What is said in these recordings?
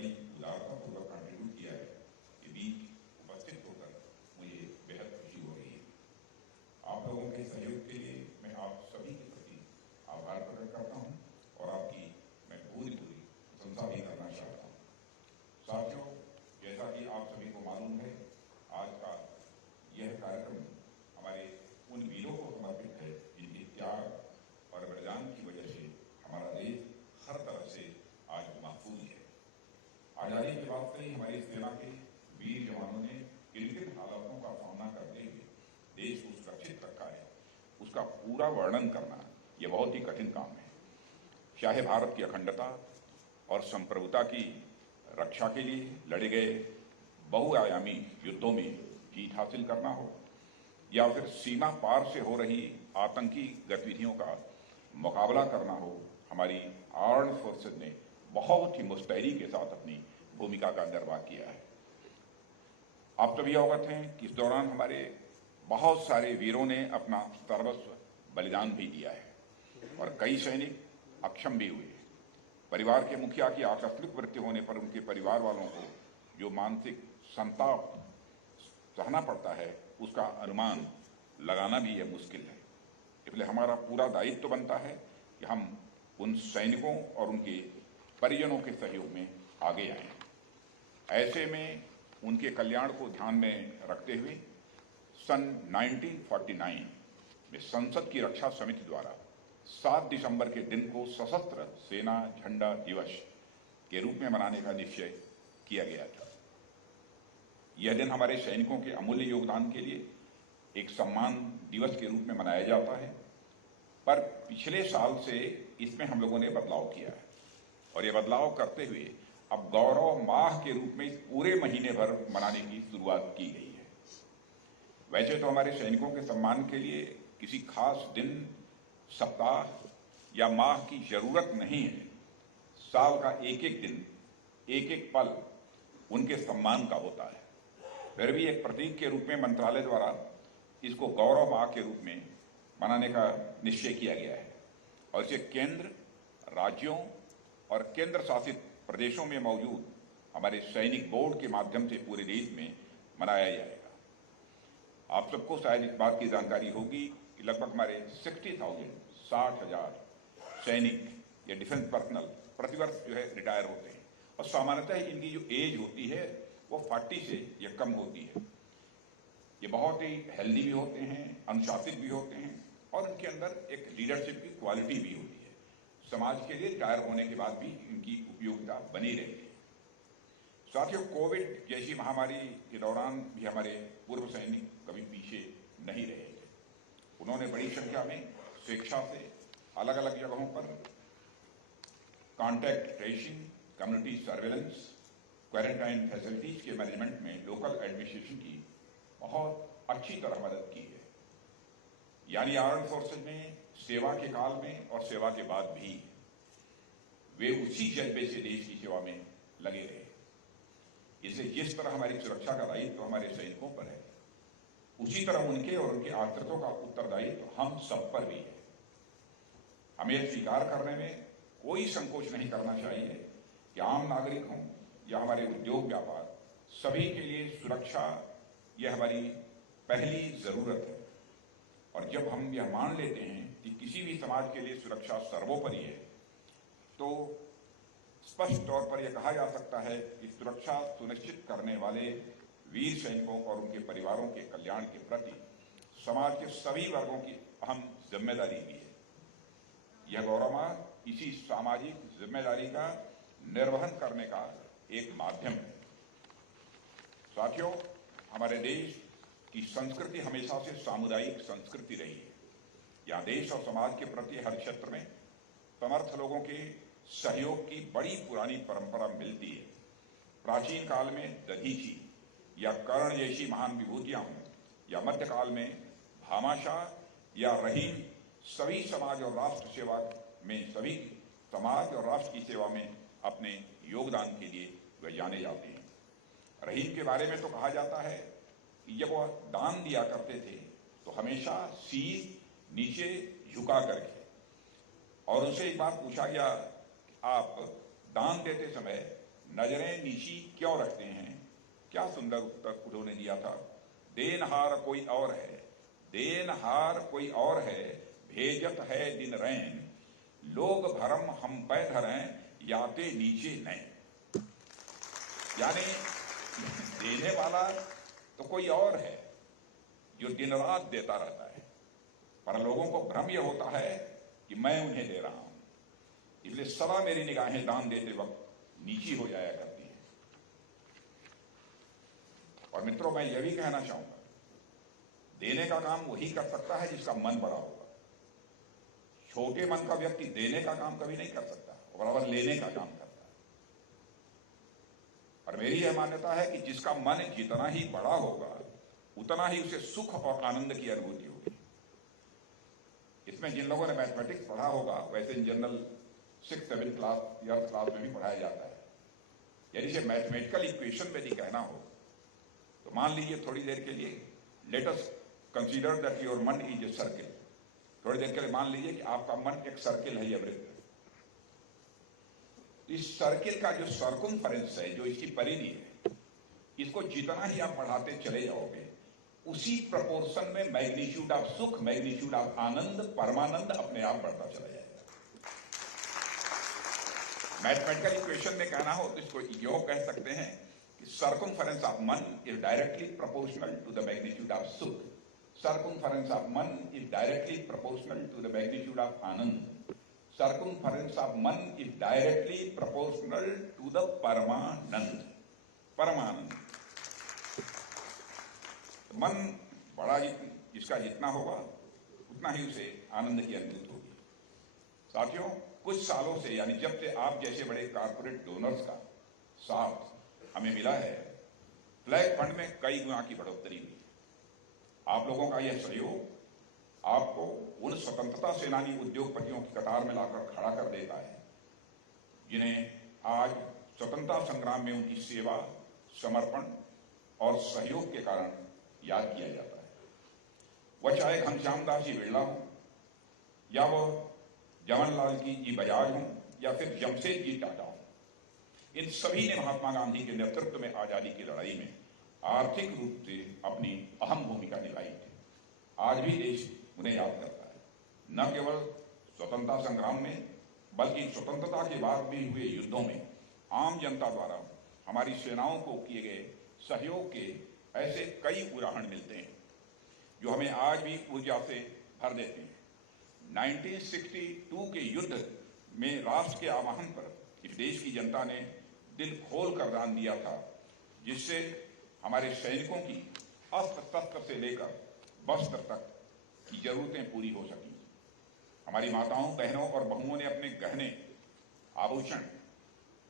बड़ी उदारतापूर्वक कंट्रीब्यूट किया है, ये बीच उपस्थित होकर मुझे बेहद खुशी हो रही है। आप लोगों के सहयोग के लिए मैं आप सभी के प्रति आभार प्रकट करता हूँ और आपकी मैं पूरी प्रशंसा भी करना चाहता हूँ। साथियों, जैसा कि आप सभी को मालूम है, आज का यह कार्यक्रम हमारे उन वीरों को समर्पित है जिनके त्याग और बलिदान की वजह से हमारा देश हर तरह से आज महफूज है। आजादी के बाद से ही हमारी सेना के वीर जवानों ने किन-किन हालातों का सामना करते हुए देश को सुरक्षित रखा है, उसका पूरा वर्णन करना यह बहुत ही कठिन काम है। चाहे भारत की अखंडता और संप्रभुता की रक्षा के लिए लड़े गए बहुआयामी युद्धों में जीत हासिल करना हो, या फिर सीमा पार से हो रही आतंकी गतिविधियों का मुकाबला करना हो, हमारी आर्म्ड फोर्सेज ने बहुत ही मुस्तैदी के साथ अपनी भूमिका का निर्वाह किया है। आप सभी अवगत हैं कि इस दौरान हमारे बहुत सारे वीरों ने अपना सर्वस्व बलिदान भी दिया है और कई सैनिक अक्षम भी हुए। परिवार के मुखिया की आकस्मिक मृत्यु होने पर उनके परिवार वालों को जो मानसिक संताप सहना पड़ता है, उसका अनुमान लगाना भी यह मुश्किल है। इसलिए हमारा पूरा दायित्व बनता है कि हम उन सैनिकों और उनके परिजनों के सहयोग में आगे आएं। ऐसे में उनके कल्याण को ध्यान में रखते हुए सन 1949 में संसद की रक्षा समिति द्वारा 7 दिसंबर के दिन को सशस्त्र सेना झंडा दिवस के रूप में मनाने का निश्चय किया गया था। यह दिन हमारे सैनिकों के अमूल्य योगदान के लिए एक सम्मान दिवस के रूप में मनाया जाता है, पर पिछले साल से इसमें हम लोगों ने बदलाव किया है और यह बदलाव करते हुए अब गौरव माह के रूप में इस पूरे महीने भर मनाने की शुरुआत की गई है। वैसे तो हमारे सैनिकों के सम्मान के लिए किसी खास दिन, सप्ताह या माह की जरूरत नहीं है। साल का एक एक दिन, एक एक पल उनके सम्मान का होता है। फिर भी एक प्रतीक के रूप में मंत्रालय द्वारा इसको गौरव माह के रूप में मनाने का निश्चय किया गया है और इसे केंद्र, राज्यों और केंद्र शासित प्रदेशों में मौजूद हमारे सैनिक बोर्ड के माध्यम से पूरे देश में मनाया जाएगा। आप सबको शायद इस बात की जानकारी होगी कि लगभग हमारे 60,000 सैनिक या डिफेंस पर्सनल प्रतिवर्ष जो है रिटायर होते हैं और सामान्यतः इनकी जो एज होती है वो 40 से या कम होती है। ये बहुत ही हेल्दी भी होते हैं, अनुशासित भी होते हैं और उनके अंदर एक लीडरशिप की क्वालिटी भी होती है। समाज के लिए रिटायर होने के बाद भी इनकी उपयोगिता बनी रहती है। साथियों, कोविड जैसी महामारी के दौरान भी हमारे पूर्व सैनिक कभी पीछे नहीं रहे थे। उन्होंने बड़ी संख्या में स्वेच्छा से अलग अलग जगहों पर contact tracing, community surveillance, quarantine facilities के मैनेजमेंट में लोकल एडमिनिस्ट्रेशन की बहुत अच्छी तरह मदद की है। यानी आर्म्ड फोर्सेज में सेवा के काल में और सेवा के बाद भी वे उसी जज्बे से देश की सेवा में लगे रहे। इससे जिस तरह हमारी सुरक्षा का दायित्व हमारे सैनिकों पर है, उसी तरह उनके और उनके आश्रितों का उत्तरदायित्व हम सब पर भी है। हमें यह स्वीकार करने में कोई संकोच नहीं करना चाहिए कि आम नागरिक हों या हमारे उद्योग व्यापार, सभी के लिए सुरक्षा यह हमारी पहली जरूरत है। और जब हम यह मान लेते हैं कि किसी भी समाज के लिए सुरक्षा सर्वोपरि है, तो स्पष्ट तौर पर यह कहा जा सकता है कि सुरक्षा सुनिश्चित करने वाले वीर सैनिकों और उनके परिवारों के कल्याण के प्रति समाज के सभी वर्गों की अहम जिम्मेदारी भी है। यह गौरव माह इसी सामाजिक जिम्मेदारी का निर्वहन करने का एक माध्यम है। साथियों, हमारे देश की संस्कृति हमेशा से सामुदायिक संस्कृति रही है। यहाँ देश और समाज के प्रति हर क्षेत्र में समर्थ लोगों के सहयोग की बड़ी पुरानी परंपरा मिलती है। प्राचीन काल में दधीची या कर्ण जैसी महान विभूतियां हों या मध्यकाल में भामाशाह या रहीम, सभी समाज और राष्ट्र सेवा में सभी समाज और राष्ट्र की सेवा में अपने योगदान के लिए वे जाने जाते हैं। रहीम के बारे में तो कहा जाता है कि जब वह दान दिया करते थे तो हमेशा शीश नीचे झुका करके, और उनसे एक बार पूछा गया, आप दान देते समय नजरें नीची क्यों रखते हैं? क्या सुंदर उत्तर उन्होंने दिया था। देनहार कोई और है, देनहार कोई और है, भेजत है दिन रैन, लोग भरम हम पै धरें, याते नीचे नैन। यानी देने वाला तो कोई और है जो दिन रात देता रहता है, पर लोगों को भ्रम यह होता है कि मैं उन्हें दे रहा हूं, इसलिए सदा मेरी निगाहें दान देते वक्त नीची हो जाया करती हैं। और मित्रों, मैं यह भी कहना चाहूंगा, देने का काम वही कर सकता है जिसका मन बड़ा होगा। छोटे मन का व्यक्ति देने का काम कभी नहीं कर सकता, बराबर लेने का काम करता है। और मेरी यह मान्यता है कि जिसका मन जितना ही बड़ा होगा उतना ही उसे सुख और आनंद की अनुभूति होगी। इसमें जिन लोगों ने मैथमेटिक्स पढ़ा होगा, वैसे in general 6th 7th class या 8th क्लास में भी पढ़ाया जाता है। यदि इसे मैथमेटिकल इक्वेशन में भी कहना हो तो मान लीजिए थोड़ी देर के लिए, let us consider that your मन इज ए सर्किल। थोड़ी देर के लिए मान लीजिए कि आपका मन एक सर्किल है, यह वृत्त। इस सर्किल का जो सर्कमफरेंस है, जो इसकी परिधि है, इसको जितना ही आप बढ़ाते चले जाओगे उसी प्रपोर्शन में मैग्नीट्यूड ऑफ सुख, मैग्नीट्यूड ऑफ आनंद, परमानंद अपने आप बढ़ता चला जाएगा। मैथमेटिकल इक्वेशन में कहना हो तो इसको यो कह सकते हैं कि सर्कमफरेंस ऑफ मन is directly proportional to the magnitude of सुख, circumference of man is directly proportional to the magnitude of anand, circumference of man is directly proportional to the paramanand, paramanand। मन बड़ा जिसका जितना होगा उतना ही उसे आनंद की अनुभूति होगी। साथियों, कुछ सालों से, यानी जब से आप जैसे बड़े कारपोरेट डोनर्स का साथ हमें मिला है, फ्लैग फंड में कई गुना की बढ़ोतरी हुई। आप लोगों का यह सहयोग आपको उन स्वतंत्रता सेनानी उद्योगपतियों की कतार में लाकर खड़ा कर देता है जिन्हें आज स्वतंत्रता संग्राम में उनकी सेवा, समर्पण और सहयोग के कारण याद किया जाता है। वह चाहे घनश्याम दास जी बिरला हो, या वह जवाहरलाल जी बजाज हों, या फिर जमशेद जी टाटा हों, इन सभी ने महात्मा गांधी के नेतृत्व में आजादी की लड़ाई में आर्थिक रूप से अपनी अहम भूमिका निभाई थी। आज भी देश उन्हें याद करता है, न केवल स्वतंत्रता संग्राम में बल्कि स्वतंत्रता के बाद भी हुए युद्धों में आम जनता द्वारा हमारी सेनाओं को किए गए सहयोग के ऐसे कई उदाहरण मिलते हैं जो हमें आज भी ऊर्जा से भर देते हैं। 1962 के युद्ध में राष्ट्र के आह्वान पर इस देश की जनता ने दिल खोल कर दान दिया था, जिससे हमारे सैनिकों की अस्त्र शस्त्र से लेकर वस्त्र तक की जरूरतें पूरी हो सकी। हमारी माताओं, बहनों और बहुओं ने अपने गहने, आभूषण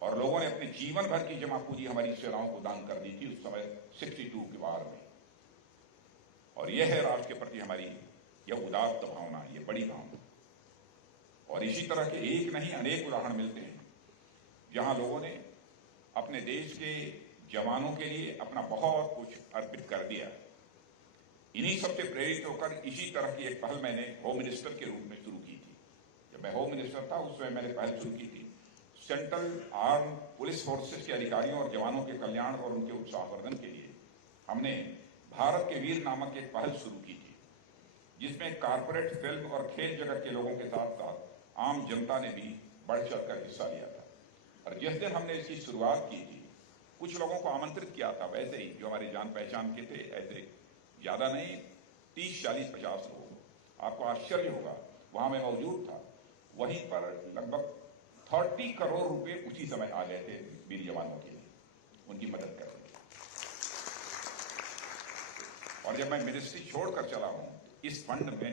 और लोगों ने अपने जीवन भर की जमा पूंजी हमारी सेनाओं को दान कर दी थी उस समय 62 के वार में। और यह है राष्ट्र के प्रति हमारी यह उदात्त भावना, यह बड़ी भावना। और इसी तरह के एक नहीं अनेक उदाहरण मिलते हैं जहां लोगों ने अपने देश के जवानों के लिए अपना बहुत कुछ अर्पित कर दिया। इन्हीं सबसे प्रेरित होकर इसी तरह की एक पहल मैंने होम मिनिस्टर के रूप में शुरू की थी। जब मैं होम मिनिस्टर था उस समय मैंने पहल शुरू की थी। सेंट्रल आर्म पुलिस फोर्सेस के अधिकारियों और जवानों के कल्याण और उनके उत्साहवर्धन के लिए हमने भारत के वीर नामक एक पहल शुरू की थी, जिसमें कारपोरेट, फिल्म और खेल जगत के लोगों के साथ साथ आम जनता ने भी बढ़ चढ़ कर हिस्सा लिया था। और जिस दिन हमने इसकी शुरुआत की थी, कुछ लोगों को आमंत्रित किया था, वैसे ही जो हमारे जान पहचान के थे, ऐसे ज्यादा नहीं, 30, 40, 50 लोग। आपको आश्चर्य होगा, वहां मैं मौजूद था, वहीं पर लगभग 30 करोड़ रुपए उसी समय आ गए थे वीर जवानों के लिए, उनकी मदद करने के लिए। और जब मैं मिनिस्ट्री छोड़कर चला हूं, इस फंड में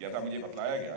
जैसा मुझे बतलाया गया